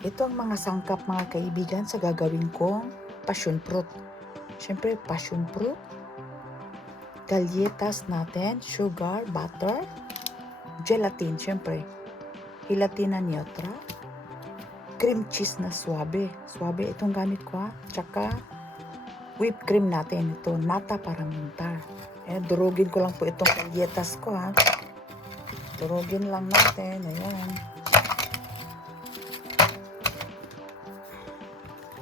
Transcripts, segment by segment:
Ito ang mga sangkap mga kaibigan sa gagawin kong passion fruit. Siyempre, passion fruit, galletas natin, sugar, butter, gelatin, siyempre, gelatina neutra, cream cheese na suabe. Suabe itong gamit ko ha. Tsaka, whipped cream natin. Ito, nata para muntar. Durugin ko lang po itong galletas ko ha. Durugin lang natin. Ayan.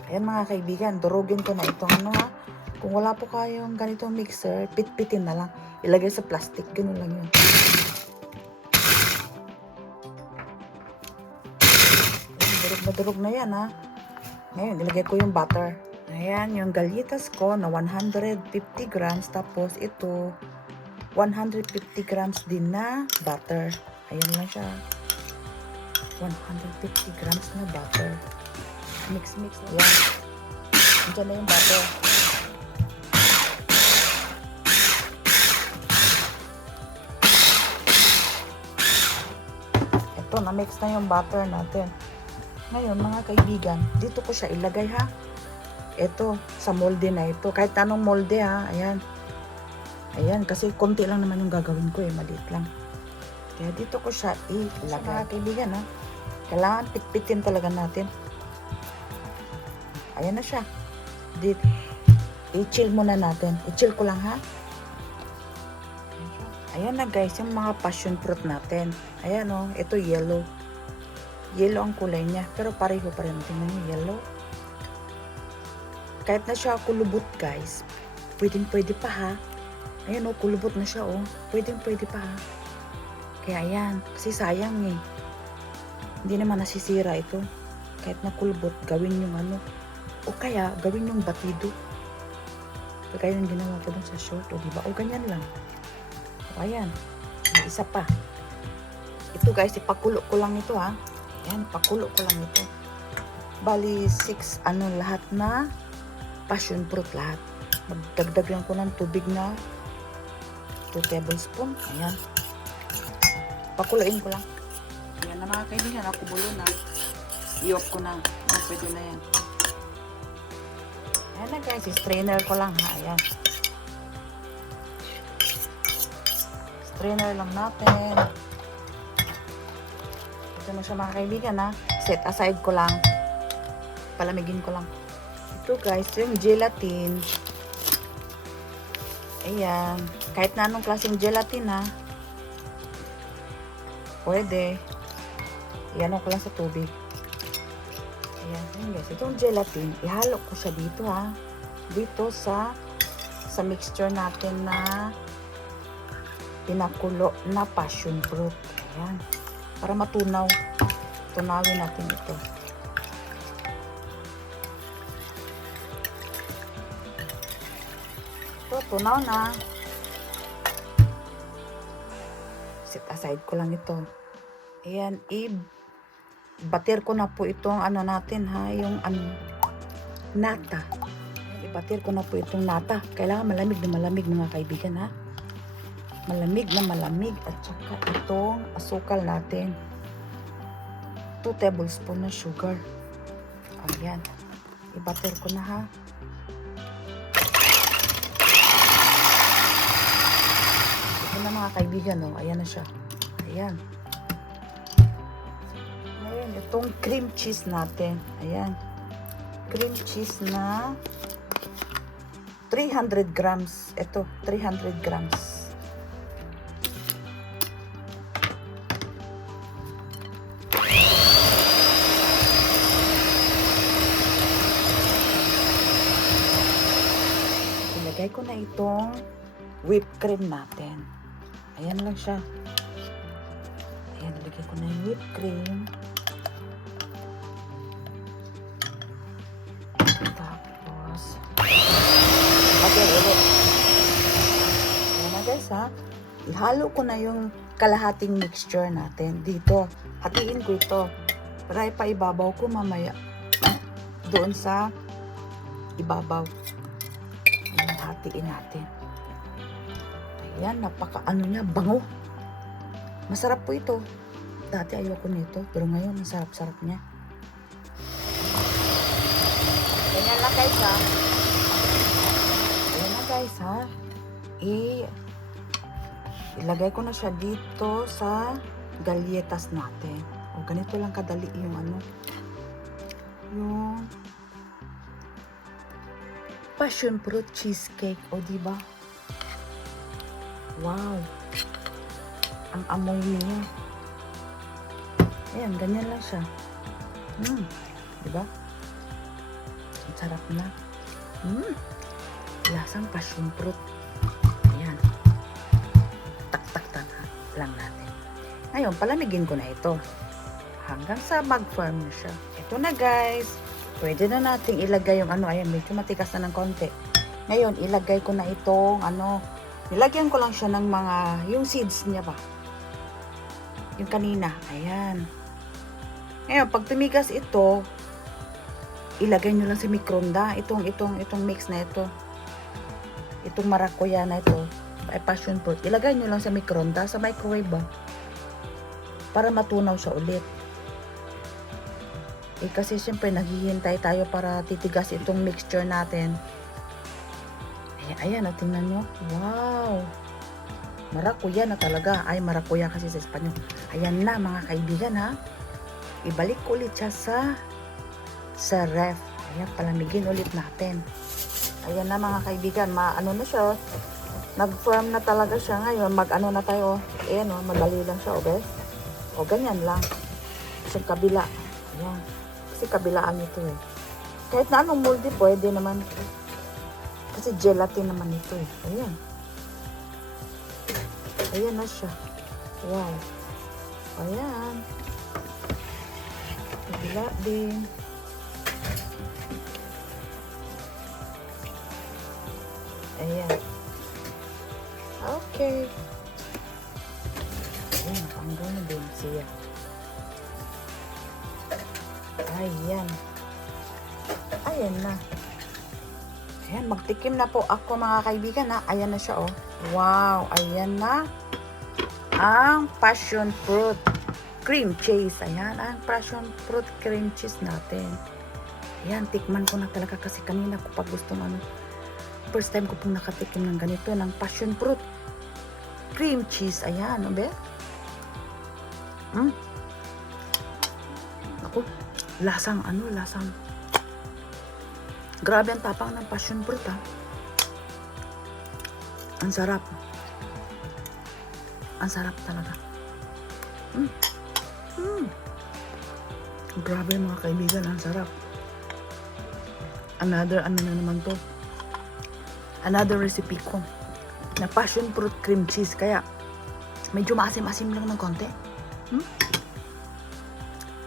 Ayan mga kaibigan, durugin ko na itong ano ha. Kung wala po kayong ganitong mixer, pitpitin na lang. Ilagay sa plastic, gano'n lang yun. Ayan, durug na durug na yan ha. Ngayon, ilagay ko yung butter. Ayan, yung galletas ko na 150 grams. Tapos ito, 150 grams din na butter. Ayan lang siya. 150 grams na butter. Mix. Ayan. Diyan na yung butter. Ito, na-mix na yung butter natin. Ngayon, mga kaibigan, dito ko siya ilagay ha. Ito, sa molde na ito. Kahit anong molde ha. Ayan. Ayan, kasi konti lang naman yung gagawin ko maliit lang. Kaya dito ko siya ilagay. Mga kaibigan ha. Kailangan pitpitin talaga natin. Ayan na siya. I-chill muna natin. I-chill ko lang ha. Ayan na guys, yung mga passion fruit natin. Ayan o, ito yellow. Yellow ang kulay niya. Pero pareho pa rin. Tingnan nyo, yellow. Kahit na siya kulubot guys, pwede pa ha. Ayan o, kulubot na siya o. Pwede pa ha. Kaya ayan, kasi sayang eh. Hindi naman nasisira ito. Kahit na kulubot, gawin yung ano. O kaya, gawin yung batido. Kaya yung ginawa ko dun sa short, o diba? O ganyan lang. O ayan, may isa pa. Ito guys, ipakulo ko lang ito ha. Ayan, pakulo ko lang ito. Bali, 6 lahat na passion fruit lahat. Magdagdag lang ko ng tubig na 2 tablespoon. Ayan. Pakuluin ko lang. Ayan na mga kaibigan, ako bulo na. I-off ko na. Pwede na yan. Ayan na guys, strainer ko lang ha. Ayan. Strainer lang natin. Ito na siya mga kaibigan ha. Set aside ko lang. Palamigin ko lang. Ito guys, yung gelatin. Ayan. Kahit na anong klaseng gelatin ha. Pwede. Iyan ko lang sa tubig. Ayan guys, itong gelatin, ihalo ko siya dito ha. Dito sa mixture natin na pinakulo na passion fruit. Ayan. Para matunaw. Tunawin natin ito. Ito, tunaw na. Set aside ko lang ito. Ayan, batir ko na po itong natin ha, yung nata. Ibatir ko na po itong nata. Kailangan malamig na malamig mga kaibigan ha. Malamig na malamig at saka itong asukal natin. 2 tablespoon na sugar. Ayan. Ibatir ko na ha. Ito na mga kaibigan oh. Ayan na siya. Ayan. Itong cream cheese natin. Ayan. Cream cheese na 300 grams. Ito, 300 grams. Ilagay ko na itong whipped cream natin. Ayan lang siya. Ayan, ilagay ko na yung whipped cream. Ayan na guys ha. Ihalo ko na yung kalahating mixture natin dito. Hatiin ko ito. Para ipaibabaw ko mamaya. Doon sa ibabaw. Ayan, hatiin natin. Ayan, niya, bango. Masarap po ito. Dati ayoko nito. Pero ngayon, masarap-sarap niya. guys ha. Ayan na guys ha. Ilagay ko na siya dito sa galletas natin. O ganito lang kadali yung yung passion fruit cheesecake. O diba? Wow. Ang amoy niya. Ayan, ganyan lang siya. Diba? Ang sarap na. Lasang passion fruit. Ayan. Tak-tak-tak lang natin. Ngayon, palamigin ko na ito. Hanggang sa mag-firm na siya. Ito na guys. Pwede na nating ilagay yung ayan, medyo matikas na ng konti. Ngayon, ilagay ko na itong nilagyan ko lang siya ng yung seeds niya ba? Yung kanina. Ayan. Ngayon, pag tumigas ito, ilagay nyo lang sa microonda. Itong mix na ito. Itong maracuya na ito. Ay passion fruit. Ilagay nyo lang sa microonda, sa microwave ba? Para matunaw siya ulit. Kasi syempre naghihintay tayo para titigas itong mixture natin. Ayan, tingnan nyo. Wow! Maracuya na talaga. Ay, maracuya kasi sa Espanyol. Ayan na mga kaibigan ha. Ibalik ko ulit siya sa ref. Ayan, palamigin ulit natin. Ayan na mga kaibigan. Na siya. Nag-firm na talaga siya ngayon. Na tayo. Ayan madali lang siya. O ganyan lang. Sa kabila. Ayan. Kasi kabilaan ito Kahit na anong molde, pwede naman. Kasi gelatin naman ito Ayan. Ayan na siya. Wow. Ayan. Kabila din. Ayan. Okay. Ayan, panggaw na din siya. Ayan. Ayan na. Ayan, magtikim na po ako mga kaibigan ha. Ayan na siya Wow, ayan na. Ang passion fruit cream cheese. Ayan, ang passion fruit cream cheese natin. Ayan, tikman ko na talaga kasi kanina ko pag gustong first time ko pong nakatikim ng ganito, ng passion fruit cream cheese. Ayan, Ako, lasang grabe ang tapang ng passion fruit Ang sarap. Ang sarap talaga. Grabe mga kaibigan, ang sarap. Another na naman to. Another recipe ko na passion fruit cream cheese. Kaya medyo maasim-asim lang ng konti.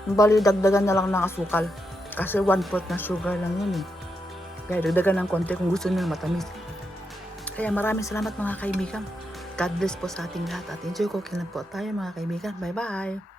Bali, dagdagan na lang ng asukal. Kasi 1/4 na sugar lang yun Kaya dagdagan ng konti kung gusto nyo matamis. Kaya maraming salamat mga kaibigan. God bless po sa ating lahat. At enjoy cooking lang po tayo mga kaibigan. Bye-bye!